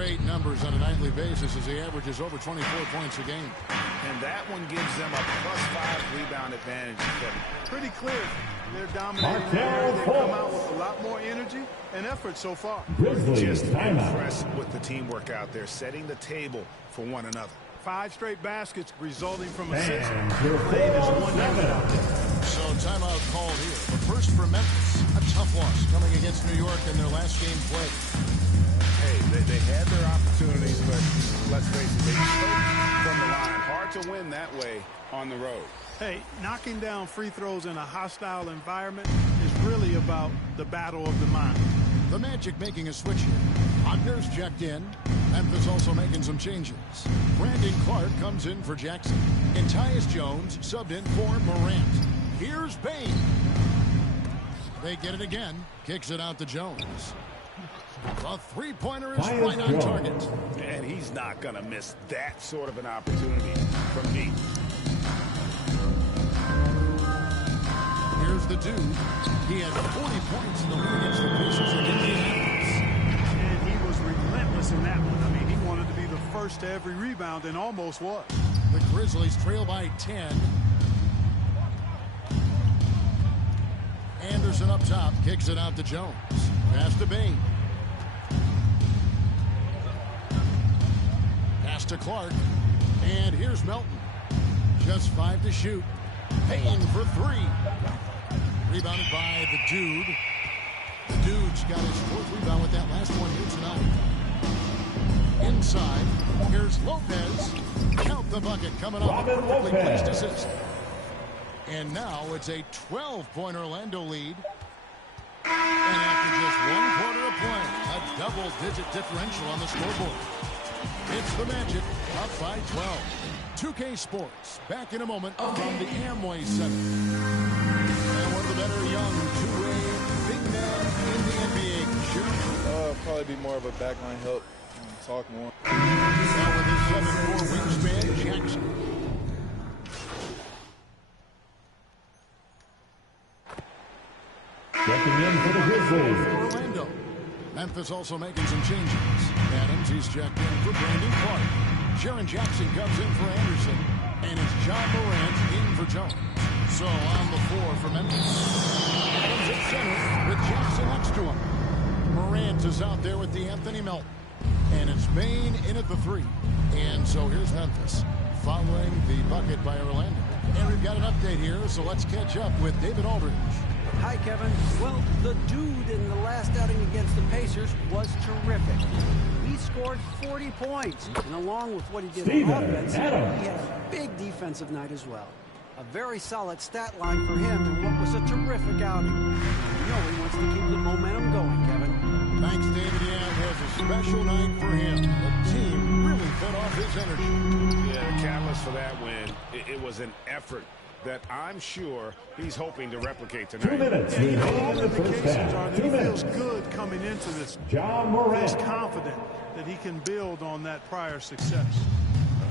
great numbers on a nightly basis as he averages over 24 points a game. And that one gives them a +5 rebound advantage. Pretty clear. They're dominating. They come out with a lot more energy and effort so far. Just impressed with the teamwork out there, setting the table for one another. 5 straight baskets resulting from assists. Played as one unit out there. So timeout called here. But first for Memphis, a tough loss coming against New York in their last game played. Hey, they had their opportunities, but let's face it, they choked from the line. Hard to win that way on the road. Hey, knocking down free throws in a hostile environment is really about the battle of the mind. The Magic making a switch here. Hodner's checked in. Memphis also making some changes. Brandon Clark comes in for Jackson. And Tyus Jones subbed in for Morant. Here's Bane. They get it again. Kicks it out to Jones. The three-pointer is right on target. And he's not going to miss that sort of an opportunity from deep. Here's the dude. He had 40 points in the win against the Pacers against the Indians. And he was relentless in that one. I mean, he wanted to be the first to every rebound and almost was. The Grizzlies trail by 10. Anderson up top, kicks it out to Jones. Pass to Bane. Pass to Clark. And here's Melton. Just 5 to shoot. Payne for 3. Rebounded by the dude. The dude's got his 4th rebound with that last one here tonight. Inside, here's Lopez. Count the bucket coming off a perfectly placed assist. And now it's a 12-point Orlando lead. And after just 1 quarter of play, a double-digit differential on the scoreboard. It's the Magic, up by 12. 2K Sports, back in a moment from the Amway Center. And one of the better young two-way big men in the NBA. Sure. Probably be more of a backline help, talk more. Now with his 7'4" wingspan, Jackson. Checking in for the Grizzlies. Orlando. Memphis also making some changes. Adams, he's checked in for Brandon Clark. Jaren Jackson comes in for Anderson. And it's John Morant in for Jones. So on the floor for Memphis. Adams at center with Jackson next to him. Morant is out there with Anthony Melton. And it's Bane in at the 3. And so here's Memphis following the bucket by Orlando. And we've got an update here, so let's catch up with David Aldridge. Hi, Kevin. Well, the dude in the last outing against the Pacers was terrific. He scored 40 points. And along with what he did on offense, he had a big defensive night as well. A very solid stat line for him in what was a terrific outing. You know he wants to keep the momentum going, Kevin. Thanks, David. Yeah, it was a special night for him. The team really fed off his energy. Yeah, the catalyst for that win, it was an effort that I'm sure he's hoping to replicate tonight. 2 minutes. Yeah, you know, all indications are that he feels good coming into this. John Morant. He's confident that he can build on that prior success.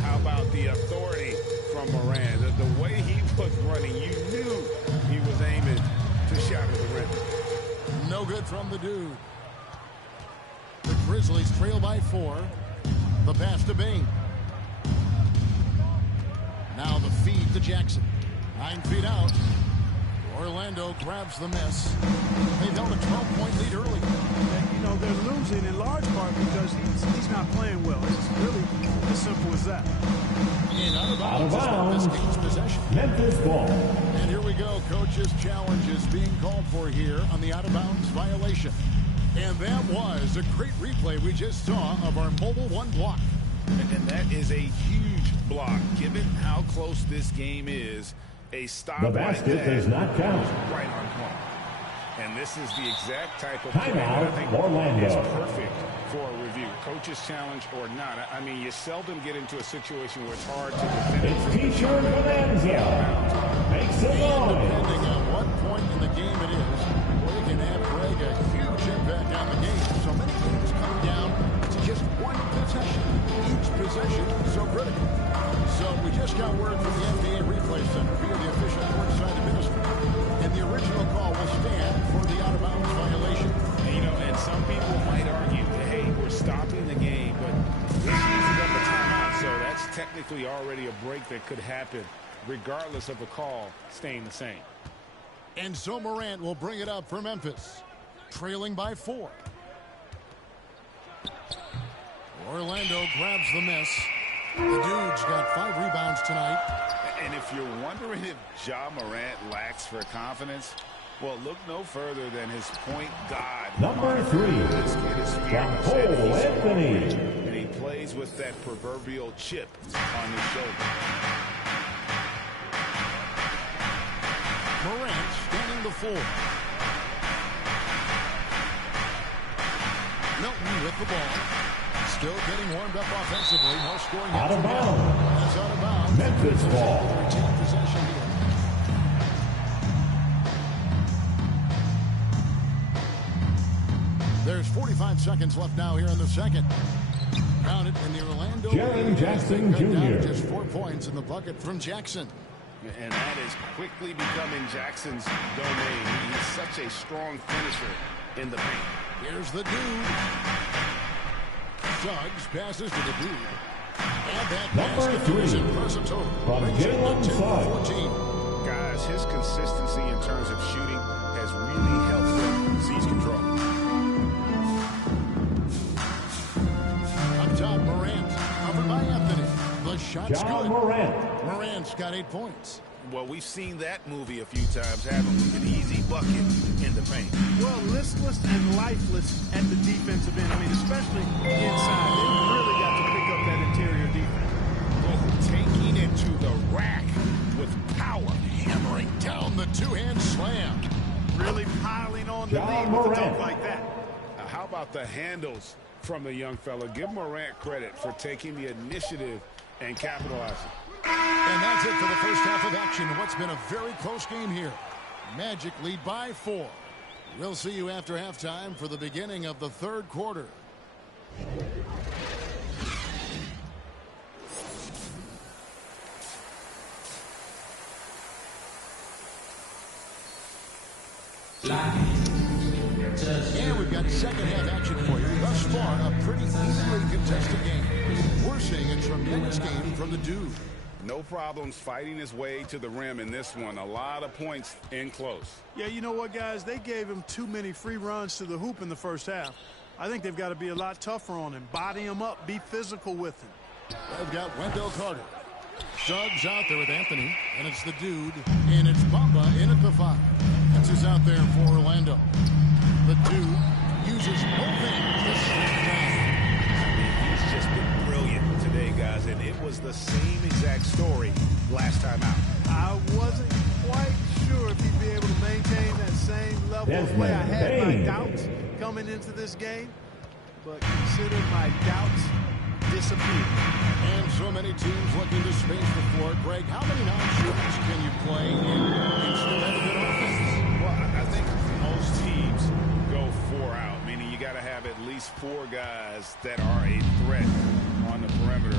How about the authority from Morant? The way he was running, you knew he was aiming to shatter the rim. No good from the dude. The Grizzlies trail by 4. The pass to Bane. Now the feed to Jackson. 9 feet out. Orlando grabs the miss. They've held a 12-point lead early. And, you know, they're losing in large part because he's not playing well. It's really as simple as that. And out of bounds. This game's possession. Memphis ball. And here we go. Coach's challenge is being called for here on the out-of-bounds violation. And that was a great replay we just saw of our Mobile One block. And that is a huge block, given how close this game is. A stop The basket like that does not count. right on point. And this is the exact type of Timeout, play that I think Orlando. is perfect for a review. Coach's challenge or not. I mean, you seldom get into a situation where it's hard to defend. It's Teacher Bonanza. Makes it long. Depending on what point in the game it is, they can have Greg a huge impact on the game. So many games come down to just one possession. Each possession so critical. So we just got word from the NBA Replay Center via the official courtside administrator. And the original call will stand for the out-of-bounds violation. And, you know, and some people might argue that, hey, we're stopping the game, but basically already a break that could happen regardless of the call staying the same. And so Morant will bring it up for Memphis, trailing by 4. Orlando grabs the miss. The Dude's got 5 rebounds tonight. And if you're wondering if Ja Morant lacks for confidence, well, look no further than his point guard. Number 3, This kid is from fearless, and Cole he's Anthony. great, and he plays with that proverbial chip on his shoulder. Morant standing the floor. Milton with the ball. Still getting warmed up offensively. No scoring yet. Out of bounds. That's out of bounds. Memphis ball. Retain possession here. There's 45 seconds left now here in the second. Counted in the Orlando. Jaren Jackson Cut down to Jr. just 4 points in the bucket from Jackson. And that is quickly becoming Jackson's domain. He is such a strong finisher in the paint. Here's the Dude. Suggs passes to the Dude. And that Number basket 3, is impressive total. from Brings it to Jalen 10 for Suggs. 14. Guys, his consistency in terms of shooting has really helped him seize control. Up top, Morant. Covered by Anthony. The shot's Ja good. Morant. Morant's got 8 points. Well, we've seen that movie a few times, haven't we? An easy bucket in the paint. Well, listless and lifeless at the defensive end. I mean, especially inside. They really got to pick up that interior defense. Oh, taking it to the rack with power. Hammering down the 2-hand slam. Really piling on the Ja lead with a Morant. dunk like that. How about the handles from the young fella? Give Morant credit for taking the initiative and capitalizing. And that's it for the first half of action. What's been a very close game here. Magic lead by 4. We'll see you after halftime for the beginning of the third quarter. And we've got second half action for you. Thus far, a pretty evenly contested game. We're seeing a tremendous game from the Dude. No problems fighting his way to the rim in this one. A lot of points in close. Yeah, you know what, guys? They gave him too many free runs to the hoop in the first half. I think they've got to be a lot tougher on him. Body him up. Be physical with him. They've got Wendell Carter. Suggs out there with Anthony. And it's the Dude. And it's Bamba in at the 5. That's who's out there for Orlando. The Dude uses both hands to slow down. He's just been brilliant today, guys, and it was the same exact story last time out. I wasn't quite sure if he'd be able to maintain that same level of play. I had my doubts coming into this game, but consider my doubts disappeared. And so many teams looking to space the floor. Greg, how many non-shooters can you play and still have a good offense? Well, I think most teams go 4 out, meaning you got to have at least 4 guys that are a threat on the perimeter,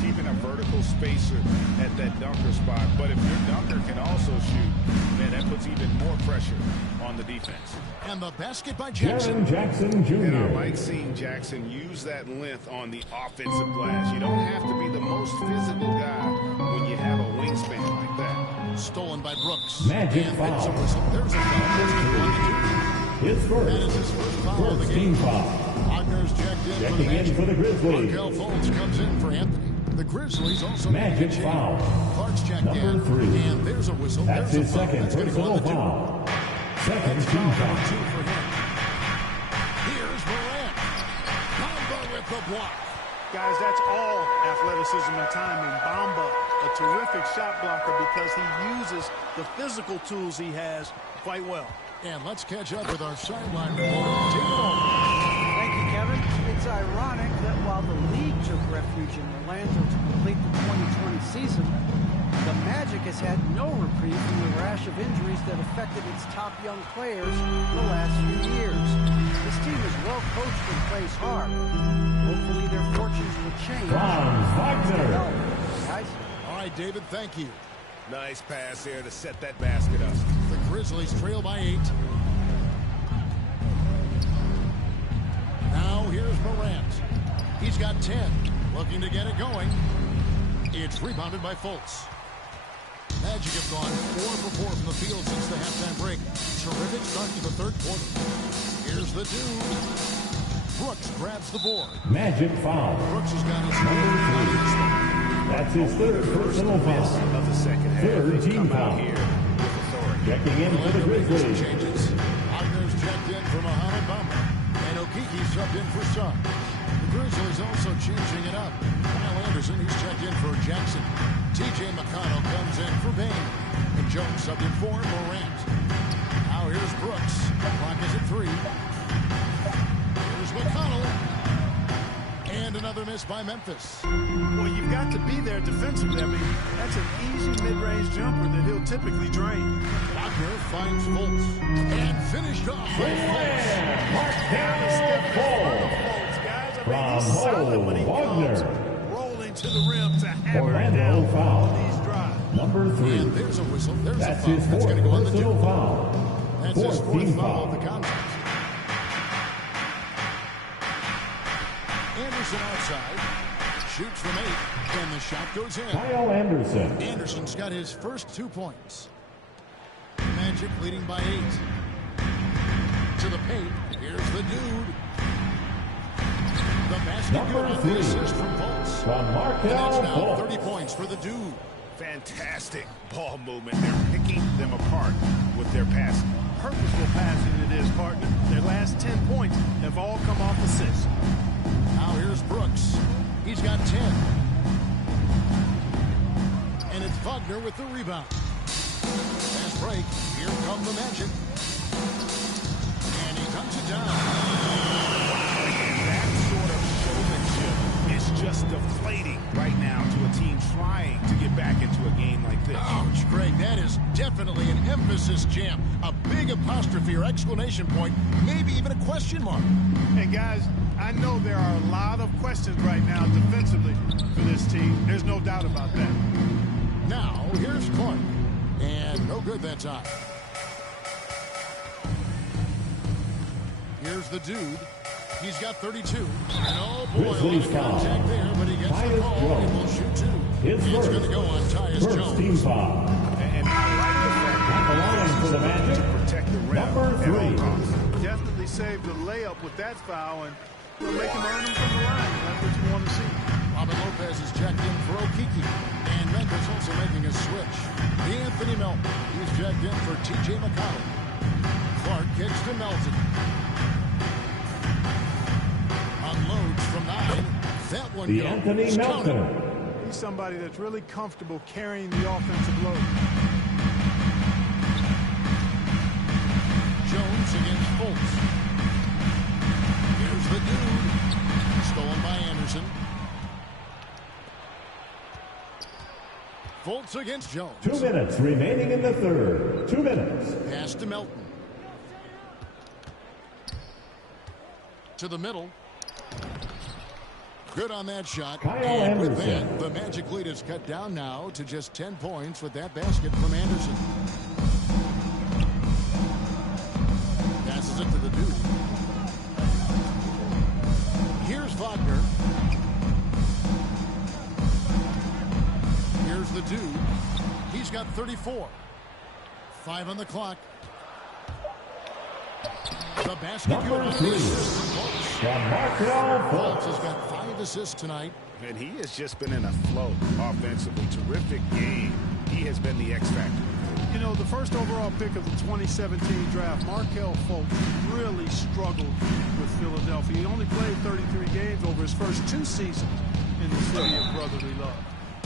keeping a vertical spacer at that dunker spot. But if your dunker can also shoot, man, that puts even more pressure on the defense. And the basket by Jackson. Jaren Jackson And I Jr. like seeing Jackson use that length on the offensive glass. You don't have to be the most physical guy when you have a wingspan like that. Stolen by Brooks. Magic And foul. there's a whistle. There's a foul. That's going to go on the Dude. His That is first. his first foul of the First game. team foul. Wagner's checked in for the Checking in Magic. for the Grizzlies. Markel Fultz comes in for Anthony. The Grizzlies also Magic make a change. foul. Clark's checked Number in. 3. And there's a whistle. That's There's his a foul. second That's going to go on personal the Dude. foul. Second That's team foul number foul. 2 for him. Here's Morant. Bamba with the block. Guys, that's all athleticism and timing. Bamba, a terrific shot blocker because he uses the physical tools he has quite well. And let's catch up with our sideline reporter, David Olin. Thank you, Kevin. It's ironic that while the league took refuge in Orlando to complete the 2020 season, the Magic has had no reprieve from the rash of injuries that affected its top young players the last few years. This team is well coached and plays hard. Hopefully their fortunes will change. Franz Wagner. Guys, All right, David, thank you. Nice pass there to set that basket up. The Grizzlies trail by 8. Now here's Morant. He's got 10. Looking to get it going. It's rebounded by Fultz. Magic have gone 4 for 4 from the field since the halftime break. Terrific start to the third quarter. Here's the dude. Brooks grabs the board. Magic foul. Brooks has got his That's his third personal foul. Of the second half. Third team Come out foul. here with authority. Checking in for the Grizzlies. Changes. Wagner's checked in for Mohamed Bamba. And Okeke subbed in for Suggs. The Grizzlies also changing it up. Kyle Anderson, he's checked in for Jackson. T.J. McConnell comes in for Bain. And Jones subbed in for Morant. Now here's Brooks. The clock is at 3. Here's McConnell. And another miss by Memphis. Well, you've got to be there defensively. I mean, that's an easy mid-range jumper that he'll typically drain. Wagner finds Fultz. And finished off by Fultz. He's solid when he comes rolling to the rim to hammer it down Orlando foul. on these drives. Number 3. And there's a whistle. There's That's a foul. his That's fourth going to go on the personal dude. foul. That's his Fourth fourth team foul foul. of the contest. Anderson outside. Shoots from 8. And the shot goes in. Kyle Anderson. Anderson's got his first 2 points. Magic leading by 8. To the paint. Here's the dude. The basket Number good on 3. the assist from Fultz. From And that's Markelle now Fultz. 30 points for the dude. Fantastic ball movement. They're picking them apart with their passing. Purposeful passing it is, partner. Their last 10 points have all come off assists. Now here's Brooks. He's got 10. And it's Wagner with the rebound. Fast break. Here come the Magic. And he comes it down. That sort of showmanship is just deflating right now to a team trying to get back into a game like this. Ouch, Greg. That is definitely an emphasis jam. A big apostrophe or exclamation point. Maybe even a question mark. Hey, guys, I know there are a lot of questions right now defensively for this team. There's no doubt about that. Now, here's Clark. And no good that time. Here's the dude. He's got 32. And oh boy, a lot Grizzlies of foul. contact there, but he gets the Tyus call Jones. and will shoot 2. His It's first. going to go on Tyus First Jones. team foul. And I like the fact At the line for the to Magic. protect the rim Number at all 3. costs. Definitely saved the layup with that foul, and we'll make him earn them from the line. That's what you want to see. Robin Lopez is checked in for Okeke. And Memphis also making a switch. Anthony Melton. He's checked in for T.J. McConnell. Clark kicks to Melton. Unloads from 9. That one The goes. Anthony Counted. Melton. He's somebody that's really comfortable carrying the offensive load. Jones against Fultz. Here's the dude. Stolen by Anderson. Fultz against Jones. 2 minutes remaining in the third. 2 minutes. Pass to Melton. To the middle. Good on that shot. Kyle And with Anderson. that, the Magic lead is cut down now to just 10 points with that basket from Anderson. Passes it to the dude. Here's Wagner. Here's the dude. He's got 34. 5 on the clock. The basket Number good on 3. the assist from Fultz. From Markelle Fultz Fultz. has got 5 assists tonight. And he has just been in a flow offensively. Terrific game. He has been the X factor. You know, the first overall pick of the 2017 draft, Markelle Fultz, really struggled with Philadelphia. He only played 33 games over his first 2 seasons in the city of brotherly love.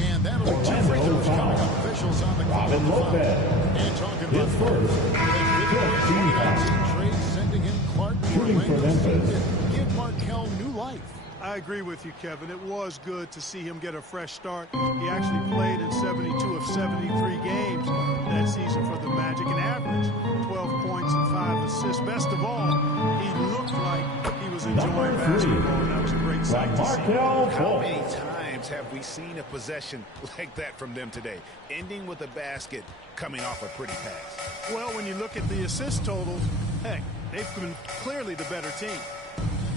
And that'll be 2 free Orlando throws coming foul. up. Officials on the call. Robin Lopez. And talking His about first. Fifth team foul. trade, sending in Clark to Shooting for Orlando State Memphis. to give Markelle new life. I agree with you, Kevin. It was good to see him get a fresh start. He actually played in 72 of 73 games that season for the Magic and averaged 12 points and 5 assists. Best of all, he looked like he was enjoying Number 3. basketball, and that was a great From sight to see. Markelle How many Fultz. times have we seen a possession like that from them today? Ending with a basket, coming off a pretty pass. Well, when you look at the assist totals, heck, they've been clearly the better team.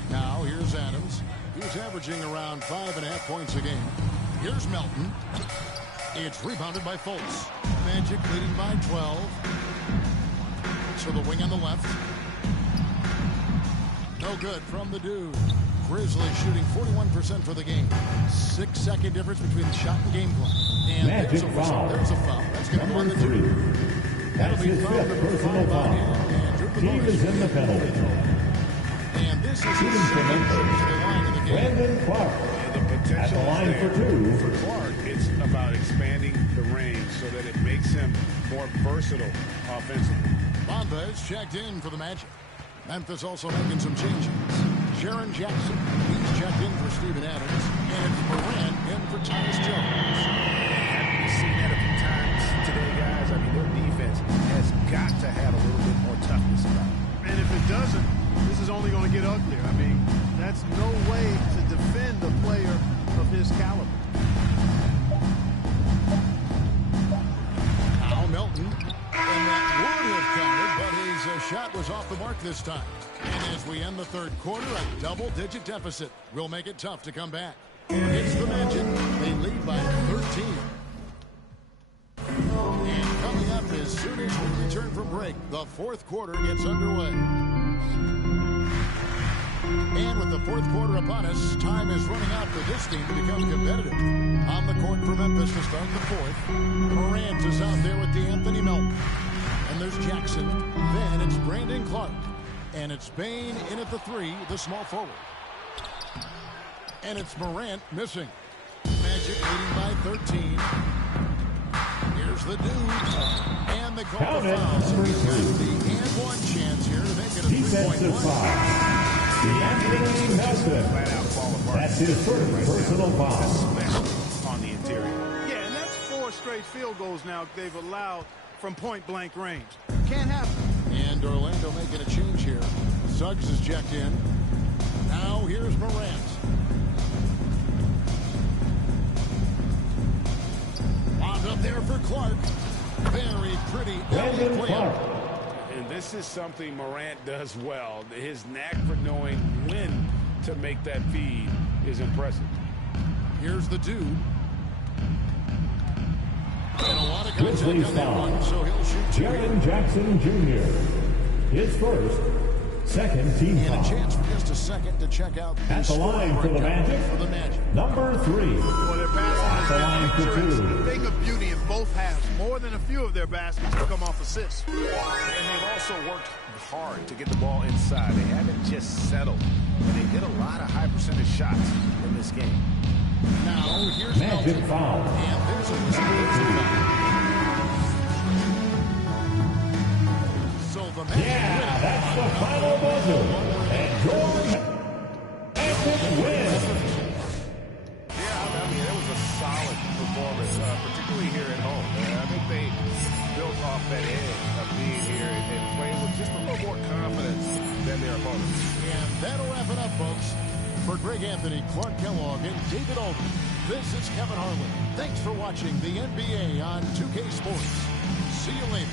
Now here's Adams. He's averaging around 5.5 points a game. Here's Melton. It's rebounded by Fultz. Magic leading by 12. So the wing on the left. No good from the dude. Grizzlies shooting 41% for the game. 6-second difference between the shot and game clock. And there's a foul. There's a foul. That's going to go on the dude. That'll be foul number 5 on him. Team is in the penalty. And this is his second trip to the line in the game. Brandon Clark. The potential at the line for 2. For Clark, it's about expanding the range so that it makes him more versatile offensively. Bonda is checked in for the Magic. Memphis also making some changes. Jaren Jackson, he's checked in for Steven Adams. And it's Morant in for Tyus Jones. We've seen that a few times today, guys. I mean, their defense has got to have a little bit more toughness about it. And if it doesn't, this is only going to get uglier. I mean, that's no way to defend a player of his caliber. Al Melton. And that would have counted, but his shot was off the mark this time. And as we end the third quarter, a double-digit deficit will make it tough to come back. It's the Magic. They lead by 13. And coming up as soon as we return from break, the fourth quarter gets underway. And with the fourth quarter upon us, time is running out for this team to become competitive. On the court for Memphis to start the fourth. Morant is out there with DeAnthony Melton. And there's Jackson. Then it's Brandon Clark. And it's Bane in at the 3, the small forward. And it's Morant missing. Magic leading by 13. Here's the dude. And they call the foul. So he's got the and one chance here to make it a 3-point play. DeAnthony Melton. That's his first personal foul. On the interior. Yeah, and that's 4 straight field goals now they've allowed from point-blank range. Can't happen. And Orlando making a change here. Suggs is checked in. Now here's Morant. Wound up there for Clark. Very pretty. Brandon Clark. And this is something Morant does well. His knack for knowing when to make that feed is impressive. Here's the dude. And a lot of guys on that one, so he'll shoot 2. Jaren Jackson Jr. His first, second team And foul. a chance for just a second to check out At the line for the Magic. Number 3. Well, their At the line for 2. a thing of beauty in both halves. More than a few of their baskets have come off assists. And they've also worked hard to get the ball inside. They haven't just settled. And they hit a lot of high percentage shots in this game. Now here's Magic Melton. foul. And there's a So the Magic Yeah, that's the final buzzer. And George Magic wins. Yeah, I mean, it was a solid performance, particularly here at home. I think they built off that edge of being here and playing with just a little more confidence than their opponents. And that'll wrap it up, folks. For Greg Anthony, Clark Kellogg, and David Aldridge, this is Kevin Harlan. Thanks for watching the NBA on 2K Sports. See you later.